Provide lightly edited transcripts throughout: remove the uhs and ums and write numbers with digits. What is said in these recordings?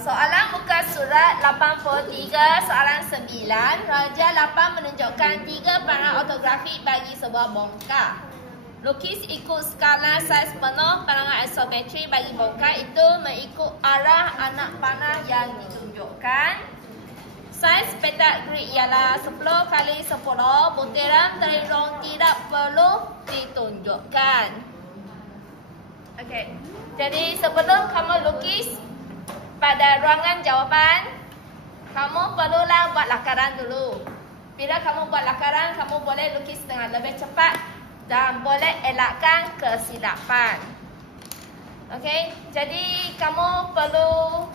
Soalan muka surat 83, soalan 9. Raja 8 menunjukkan 3 panah ortografik bagi sebuah bongkar. Lukis ikut skala saiz penuh pandangan isometri bagi bongkar itu mengikut arah anak panah yang ditunjukkan. Saiz petak grid ialah 10 kali 10. Butiran terhidung tidak perlu ditunjukkan. Okey. Jadi sebelum kamu lukis pada ruangan jawapan, kamu perlulah buat lakaran dulu. Bila kamu buat lakaran, kamu boleh lukis dengan lebih cepat dan boleh elakkan kesilapan. Okey, jadi kamu perlu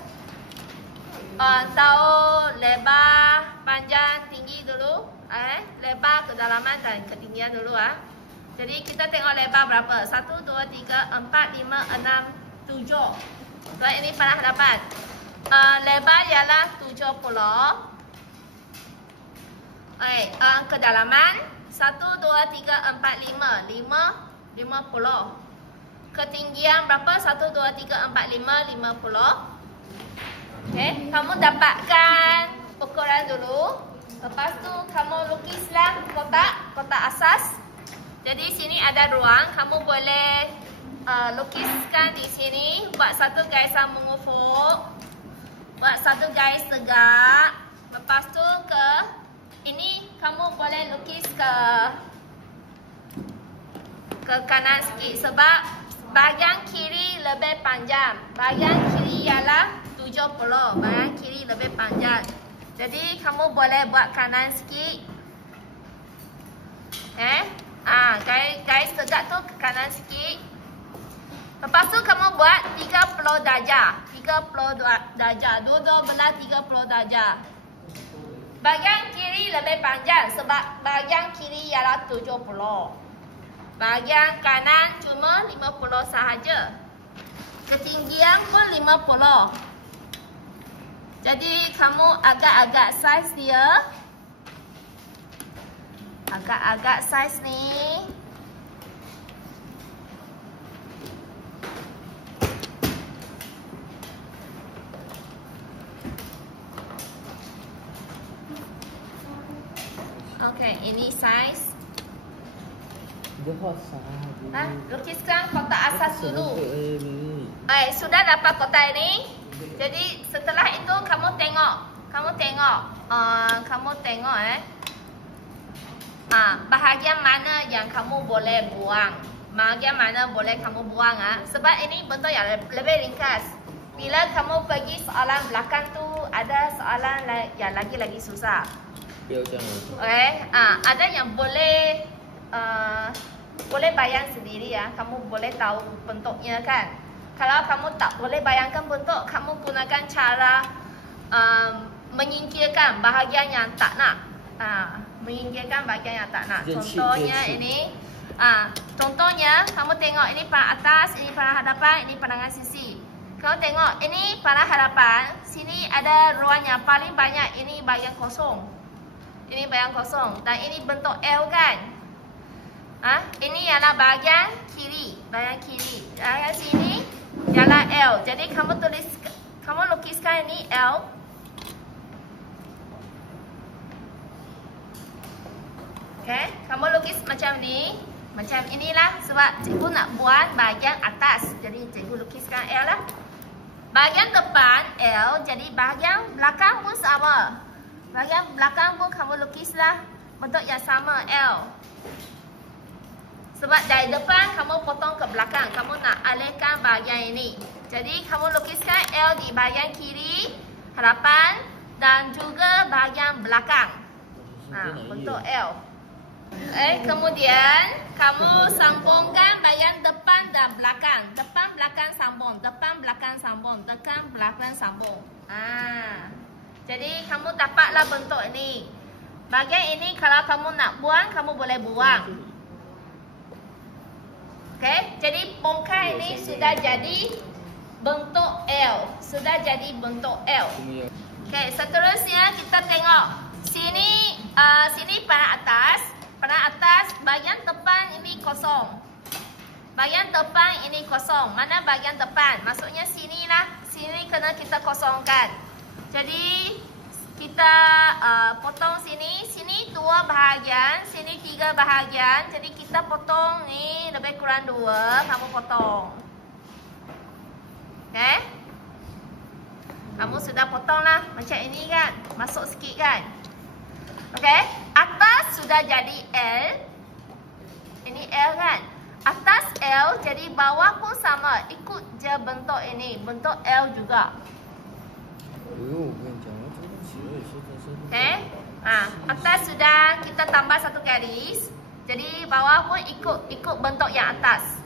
tahu lebar, panjang, tinggi dulu. Lebar, kedalaman dan ketinggian dulu. Jadi kita tengok lebar berapa? 1, 2, 3, 4, 5, 6, 7. So ini panah hadapan. Lebar ialah 70. Kedalaman 1, 2, 3, 4, 5. 50. Ketinggian berapa? 1, 2, 3, 4, 5. 50. Okay. Kamu dapatkan ukuran dulu. Lepas tu kamu lukislah kotak asas. Jadi sini ada ruang. Kamu boleh lukiskan di sini. Buat satu garisan mengufuk. Buat satu garis tegak. Lepas tu ke ini kamu boleh lukis ke kanan sikit. Sebab bahagian kiri lebih panjang. Bahagian kiri ialah 70. Bahagian kiri lebih panjang. Jadi kamu boleh buat kanan sikit. Garis tegak tu ke kanan sikit. Lepas tu kamu buat 30 darjah. 30 darjah. Dua-dua belah 30 darjah. Bahagian kiri lebih panjang sebab bahagian kiri ialah 70. Bahagian kanan cuma 50 sahaja. Ketinggian pun 50. Jadi kamu agak-agak saiz dia. Agak-agak saiz ni. Okey, ini saiz. Lukiskan kotak asas dulu. Sudah dapat kotak ini. Jadi setelah itu kamu tengok. Bahagian mana yang kamu boleh buang. Bahagian mana boleh kamu buang. Sebab ini bentuk yang lebih ringkas. Bila kamu pergi soalan belakang tu, ada soalan yang lagi susah. Ada yang boleh bayang sendiri. Kamu boleh tahu bentuknya kan. Kalau kamu tak boleh bayangkan bentuk, kamu gunakan cara menyingkirkan bahagian yang tak nak. Menyingkirkan bahagian yang tak nak. Contohnya ini. Contohnya kamu tengok ini panah atas, ini panah hadapan, ini pandangan sisi. Kamu tengok ini panah hadapan, sini ada ruang yang paling banyak, ini bahagian kosong. Ini bahagian kosong dan ini bentuk L kan. Ini ialah bahagian kiri. Bahagian kiri. Bahagian sini ialah L. Jadi kamu lukiskan ini L. Okay. Kamu lukis macam ni. Macam inilah sebab cikgu nak buat bahagian atas. Jadi cikgu lukiskan L lah. Bahagian depan L. Jadi bahagian belakang pun sama. Bahagian belakang pun kamu lukislah bentuk yang sama L. Sebab dari depan kamu potong ke belakang. Kamu nak alihkan bahagian ini. Jadi kamu lukiskan L di bahagian kiri hadapan dan juga bahagian belakang. Bentuk L. Kemudian kamu sambungkan bahagian depan dan belakang. Depan belakang sambung. Depan belakang sambung. Depan belakang sambung. Jadi kamu dapatlah bentuk ini. Bahagian ini kalau kamu nak buang, kamu boleh buang. Okay, jadi bongkar ini sudah jadi bentuk L. Sudah jadi bentuk L. Okay, seterusnya kita tengok. Sini panah atas. Panah atas, bahagian depan ini kosong. Bahagian depan ini kosong. Mana bahagian depan? Maksudnya sini lah. Sini kena kita kosongkan. Jadi kita potong sini. Sini 2 bahagian. Sini 3 bahagian. Jadi kita potong ni lebih kurang 2. Kamu potong. Okay. Kamu sudah potong lah. Macam ini kan. Masuk sikit kan. Okay. Atas sudah jadi L. Ini L kan. Atas L jadi bawah pun sama. Ikut je bentuk ini. Bentuk L juga. Okay. Atas sudah kita tambah 1 garis. Jadi bawah pun ikut bentuk yang atas.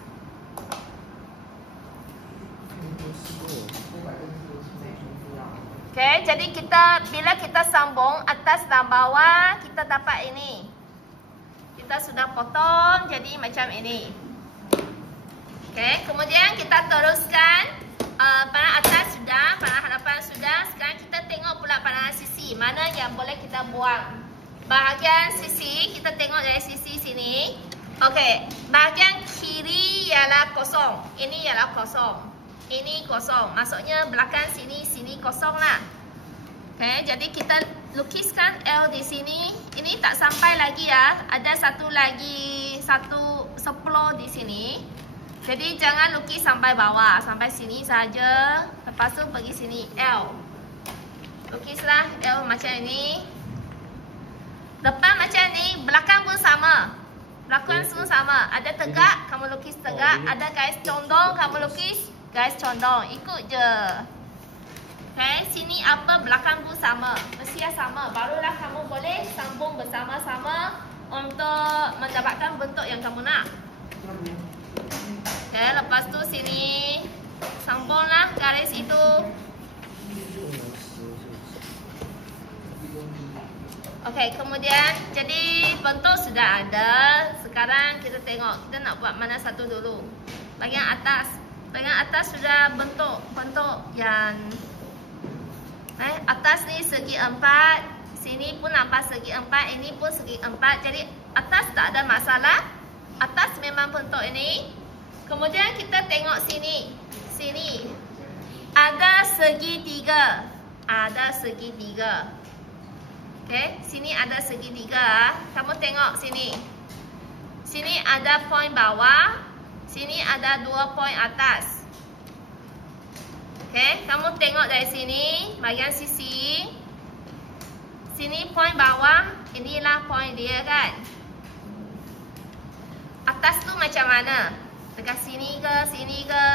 Okay, jadi bila kita sambung atas dan bawah, kita dapat ini. Kita sudah potong jadi macam ini. Okay, kemudian kita teruskan. Panah atas sudah, panah hadapan sudah. Sekarang kita tengok pula panah sisi. Mana yang boleh kita buang. Bahagian sisi, kita tengok dari sisi sini. Okay, bahagian kiri ialah kosong. Ini ialah kosong. Ini kosong. Maksudnya belakang sini, sini kosong lah. Okay, jadi kita lukiskan L di sini. Ini tak sampai lagi ya. Ada satu lagi, sepuluh di sini. Jadi jangan lukis sampai bawah. Sampai sini saja. Lepas tu pergi sini L. Lukislah L macam ini. Depan macam ni. Belakang pun sama. Belakang pun sama. Ada tegak, kamu lukis tegak. Ada garis condong, kamu lukis garis condong. Ikut je. Okay, sini apa, belakang pun sama. Mesti sama. Barulah kamu boleh sambung bersama-sama untuk mendapatkan bentuk yang kamu nak. Okay, lepas tu sini sambunglah garis itu. Okay, kemudian jadi bentuk sudah ada. Sekarang kita tengok, kita nak buat mana satu dulu. Bahagian atas. Bahagian atas sudah bentuk yang atas ni segi 4. Sini pun nampak segi 4. Ini pun segi 4. Jadi atas tak ada masalah. Atas memang bentuk ini. Kemudian kita tengok sini. Sini ada segi 3. Ada segi 3. Okay, sini ada segi 3. Kamu tengok sini. Sini ada poin bawah. Sini ada 2 poin atas. Okay, kamu tengok dari sini. Bahagian sisi. Sini poin bawah. Inilah poin dia kan. Atas tu macam mana? Dekat sini ke, sini ke?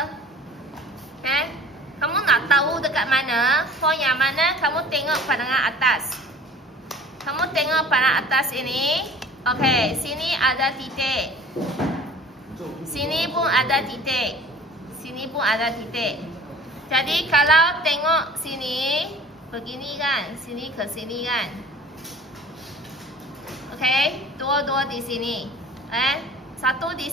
Okay, kamu nak tahu dekat mana, poin yang mana, kamu tengok pandangan atas. Kamu tengok pandangan atas ini. Okay, sini ada titik. Sini pun ada titik. Sini pun ada titik. Jadi kalau tengok sini, begini kan, sini ke sini kan. Okay, dua-dua di sini. Satu di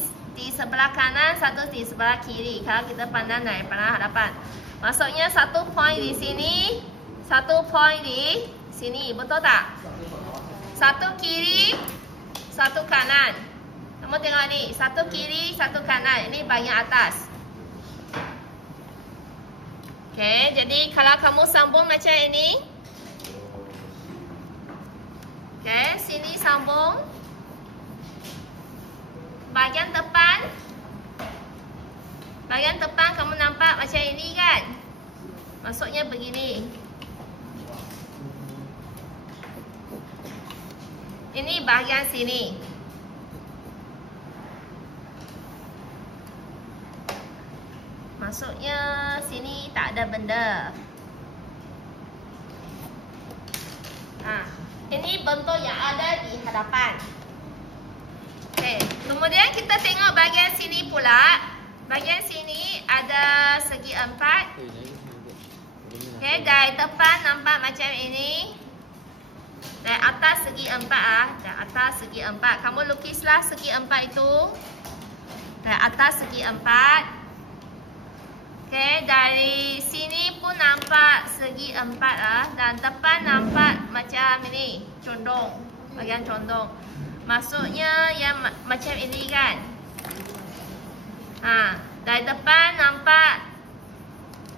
sebelah kanan, satu di sebelah kiri. Kalau kita pandang dari pandangan hadapan. Maksudnya satu poin di sini, satu poin di sini. Betul tak? Satu kiri, satu kanan. Kamu tengok ni, satu kiri, satu kanan. Ini bahagian atas. Okay, jadi kalau kamu sambung macam ini. Okay, sini sambung. Bahagian depan. Bahagian depan kamu nampak macam ini kan? Maksudnya begini. Ini bahagian sini. Maksudnya sini tak ada benda. Ini bentuk yang ada di hadapan. Okay. Kemudian kita tengok bahagian sini pula. Bahagian sini ada segi 4. Okay, dari depan nampak macam ini. Dari atas segi 4 dari atas segi 4. Kamu lukislah segi 4 itu. Dari atas segi 4. Okay, dari sini pun nampak segi 4 dan depan nampak macam ini, condong. Bahagian condong. Maksudnya yang macam ini kan. Dari depan nampak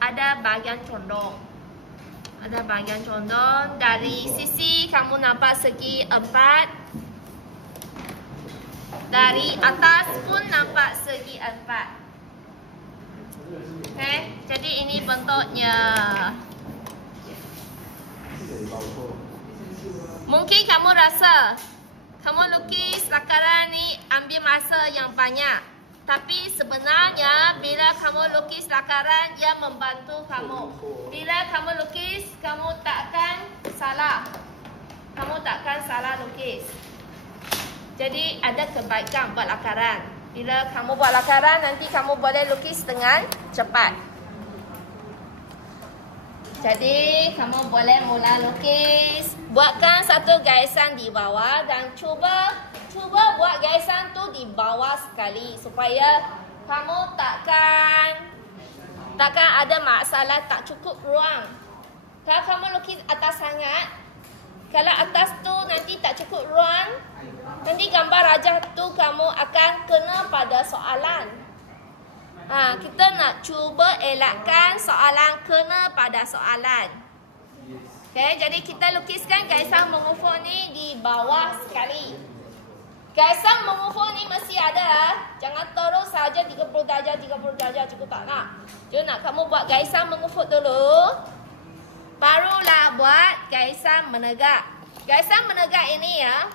ada bahagian condong. Ada bahagian condong. Dari sisi kamu nampak segi 4. Dari atas pun nampak segi 4. Okay, jadi ini bentuknya. Mungkin kamu rasa kamu lukis lakaran ni ambil masa yang banyak. Tapi sebenarnya bila kamu lukis lakaran, dia membantu kamu. Bila kamu lukis, kamu takkan salah. Kamu takkan salah lukis. Jadi ada kebaikan buat lakaran. Bila kamu buat lakaran, nanti kamu boleh lukis dengan cepat. Jadi kamu boleh mula lukis. Buatkan satu garisan di bawah dan cuba buat garisan tu di bawah sekali supaya kamu takkan ada masalah tak cukup ruang. Kalau kamu lukis atas sangat, kalau atas tu nanti tak cukup ruang, nanti gambar rajah tu kamu akan kena pada soalan. Kita nak cuba elakkan soalan kena pada soalan. Okay, jadi kita lukiskan garisan mengufur ni di bawah sekali. Garisan mengufur ni mesti ada. Jangan terus saja 30 darjah cukup tak nak. Jadi nak kamu buat garisan mengufur dulu. Barulah buat garisan menegak. Garisan menegak ini ya,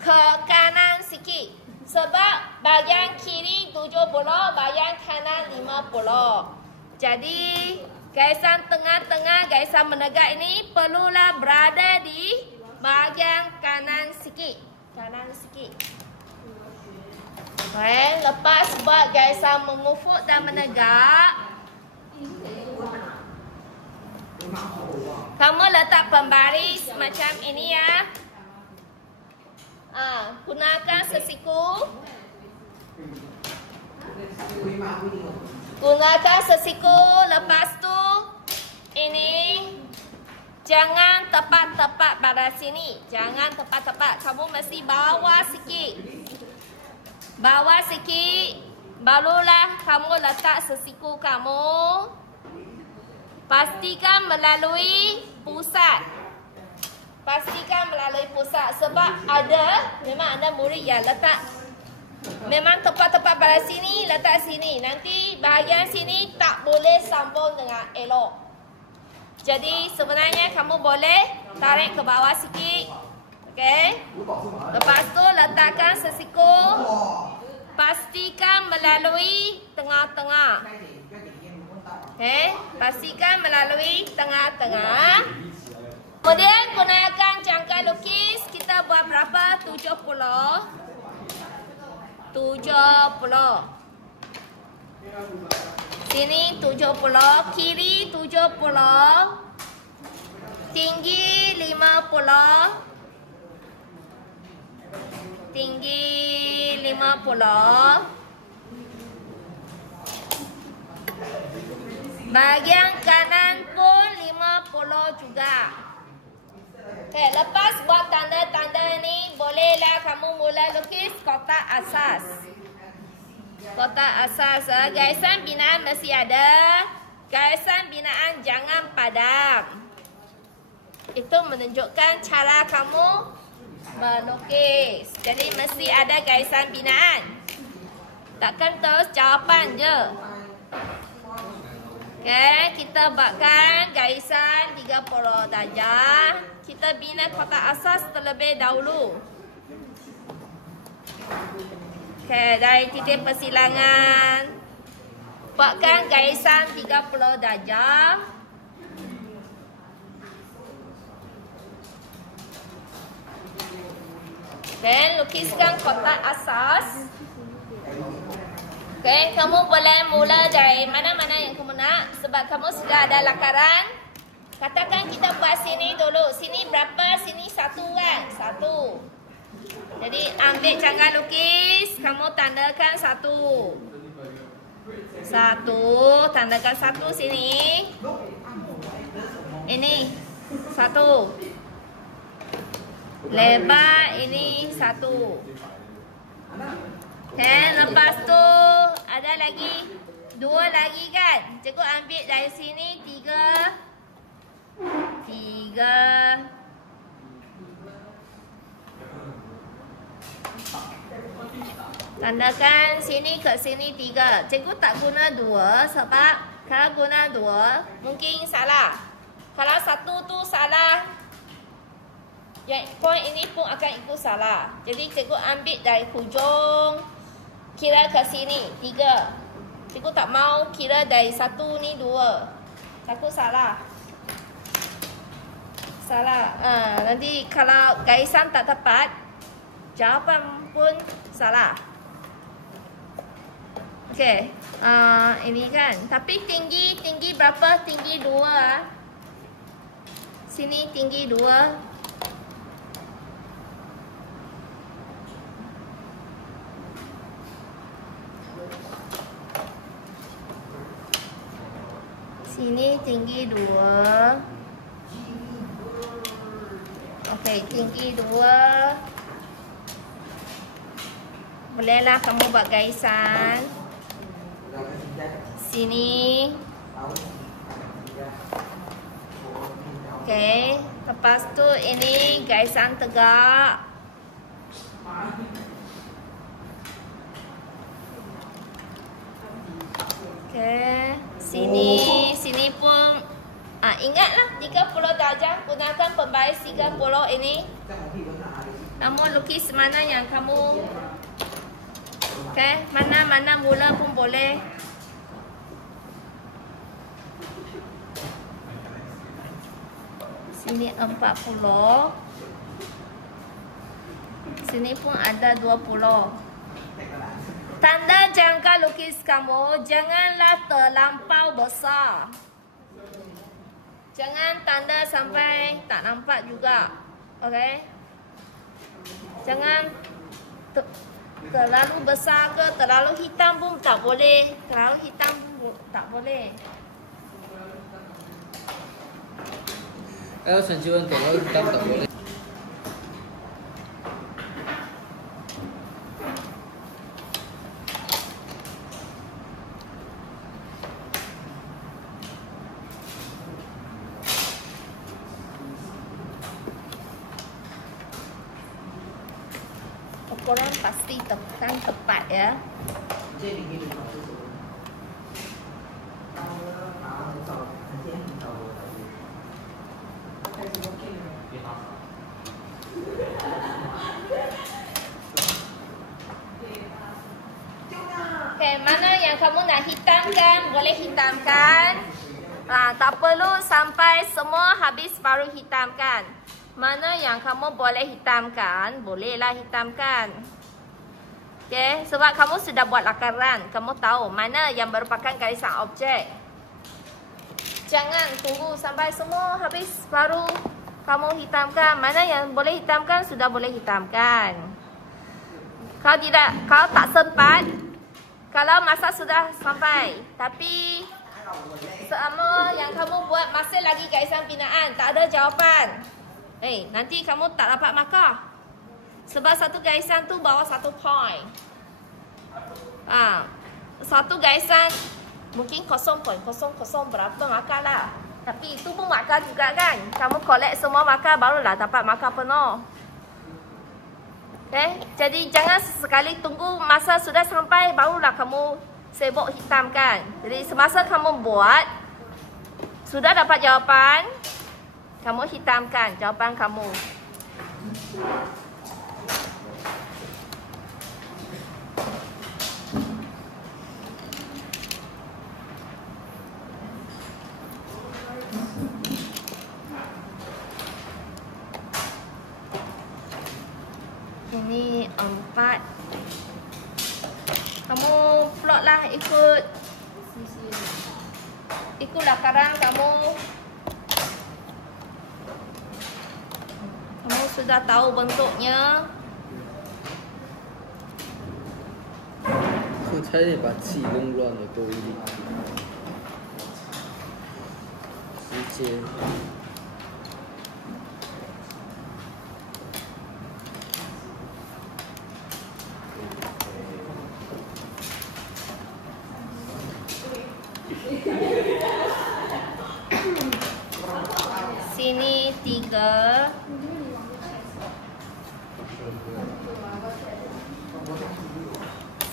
ke kanan sikit. Sebab bahagian kiri 70, bahagian kanan 50. Jadi garisan tengah-tengah, garisan menegak ini perlulah berada di bahagian kanan sikit. Kanan sikit. Okay, lepas buat garisan mengufuk dan menegak, kamu letak pembaris macam ini ya. Gunakan sesiku. Gunakan sesiku. Lepas tu ini jangan tepat-tepat pada sini. Jangan tepat-tepat. Kamu mesti bawah sikit. Bawah sikit. Barulah kamu letak sesiku kamu. Pastikan melalui pusat. Pastikan melalui pusat. Sebab memang ada murid yang letak memang tepat-tepat pada sini, letak sini. Nanti bahagian sini tak boleh sambung dengan elok. Jadi sebenarnya kamu boleh tarik ke bawah sikit. Okay. Lepas tu letakkan sesiku. Pastikan melalui tengah-tengah. Okay. Pastikan melalui tengah-tengah. Kemudian gunakan jangka lukis. Kita buat berapa? 70. 70. Sini 70. Kiri 70. Tinggi 50. Tinggi 50. Bahagian kanan pun 50 juga. Okay, lepas buat tanda-tanda ni, bolehlah kamu mula lukis kotak asas. Kotak asas. Garisan binaan mesti ada. Garisan binaan jangan padam. Itu menunjukkan cara kamu melukis. Jadi mesti ada garisan binaan. Takkan terus jawapan je. Okay, kita buatkan garisan 30 darjah. Kita bina kotak asas terlebih dahulu. Okay, dari titik persilangan. Buatkan garisan 30 darjah. Okay, lukiskan kotak asas. Okay, kamu boleh mula dari mana-mana yang kamu nak. Sebab kamu sudah ada lakaran. Katakan kita buat sini dulu. Sini berapa? Sini 1 kan? 1. Jadi ambil jangka lukis. Kamu tandakan 1. 1. Tandakan 1 sini. Ini 1. Lebar ini 1. Okay, lepas tu ada lagi 2 lagi kan. Cikgu ambil dari sini 3. Tandakan sini ke sini 3. Cikgu tak guna 2 sebab kalau guna 2 mungkin salah. Kalau 1 tu salah, yang poin ini pun akan ikut salah. Jadi cikgu ambil dari hujung, kira ke sini 3. Cikgu tak mau kira dari 1 ni 2. Takut salah. Nanti kalau garisan tak tepat, jawapan pun salah. Okey. Ini kan. Tapi tinggi berapa? Tinggi 2. Sini tinggi 2. Sini tinggi 2. Okey, tinggi 2. Bolehlah kamu buat garisan. Sini. Okey, lepas tu ini garisan tegak. Okey, sini pun ingatlah 30 darjah, gunakan pembaris 30 ini. Kamu lukis mana yang kamu mana mula pun boleh. Sini 40. Sini pun ada 20. Tanda jangka lukis kamu janganlah terlampau besar. Jangan tanda sampai tak nampak juga. Okey? Jangan terlalu besar ke terlalu hitam pun tak boleh. Terlalu hitam pun tak boleh. Kalau sentuhan terlalu hitam tak boleh. Ukuran pasti tekan tepat ya. Okay, mana yang kamu nak hitamkan, boleh hitamkan. Tak perlu sampai semua habis baru hitamkan. Mana yang kamu boleh hitamkan, bolehlah hitamkan. Okay, sebab kamu sudah buat lakaran. Kamu tahu mana yang merupakan garisan objek. Jangan tunggu sampai semua habis baru kamu hitamkan. Mana yang boleh hitamkan, sudah boleh hitamkan. Kalau tidak, kalau tak sempat, kalau masa sudah sampai, tapi selama yang kamu buat masih lagi garisan binaan, tak ada jawapan. Nanti kamu tak dapat markah. Sebab satu garisan tu bawa 1 point. Satu garisan mungkin 0.00 berapa markah lah. Tapi itu pun markah juga kan. Kamu collect semua markah barulah dapat markah penuh. Jadi jangan sekali tunggu masa sudah sampai barulah kamu sibuk hitamkan. Jadi semasa kamu buat, sudah dapat jawapan, kamu hitamkan jawapan kamu. Ini 4. Kamu plot lah, ikut lakaran kamu. Kamu sudah tahu bentuknya. 我差点把自己弄乱了，多一点。时间。Ini 3.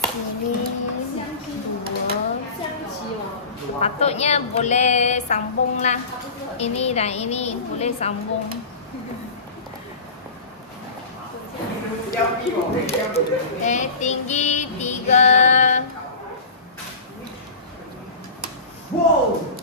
Sini 2. Patutnya boleh sambung lah. Ini dan ini boleh sambung. Tinggi 3. Wow.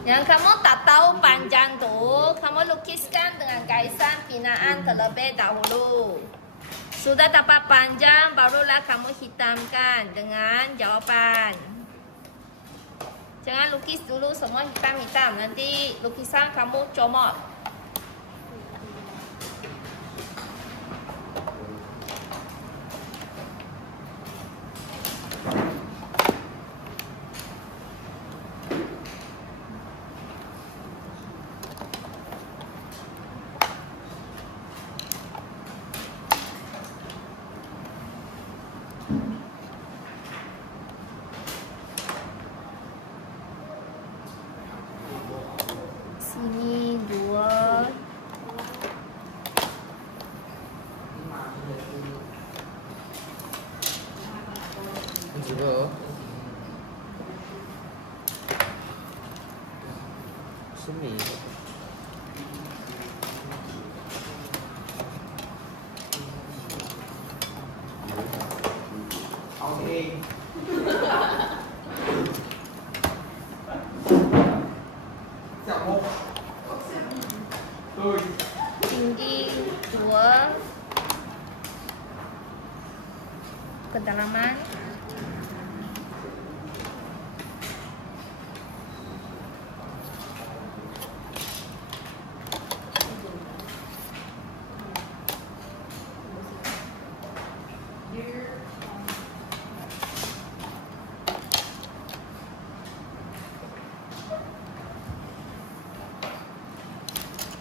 Yang kamu tak tahu panjang tu, kamu lukiskan dengan gaisan binaan terlebih dahulu. Sudah dapat panjang, barulah kamu hitamkan dengan jawapan. Jangan lukis dulu semua hitam-hitam, nanti lukisan kamu comot. Sini 2. Juga semi. Okay. Tinggi 2. Kedalaman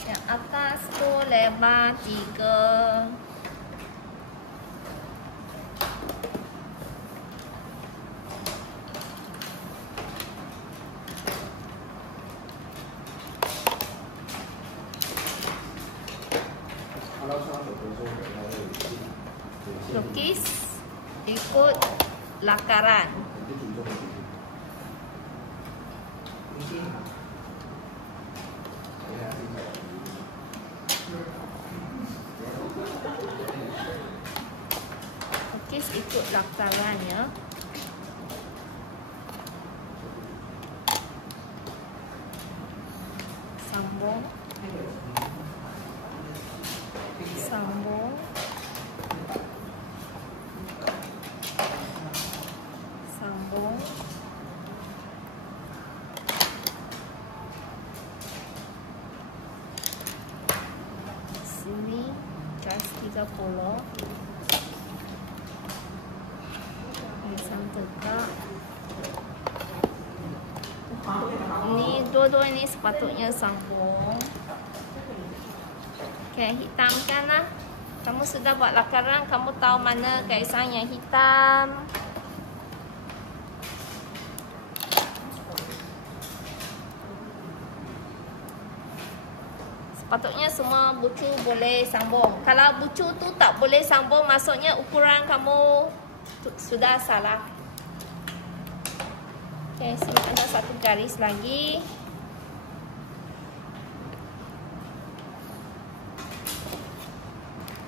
yang atas tu lebar 3. Lukis ikut lakaran. Lukis ikut lakaran ya. Sambung. Sambung. Sambung. Sini gas 30. Pasang tegak. Ini dua-dua ini sepatutnya sambung. Okay, hitamkan lah. Kamu sudah buat lakaran, kamu tahu mana gaisan yang hitam. Sepatutnya semua bucu boleh sambung. Kalau bucu tu tak boleh sambung, maksudnya ukuran kamu sudah salah. Okay, sini ada satu garis lagi.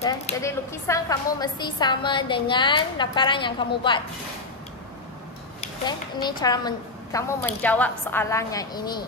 Okay, jadi lukisan kamu mesti sama dengan lakaran yang kamu buat. Okay, ini cara kamu menjawab soalan yang ini.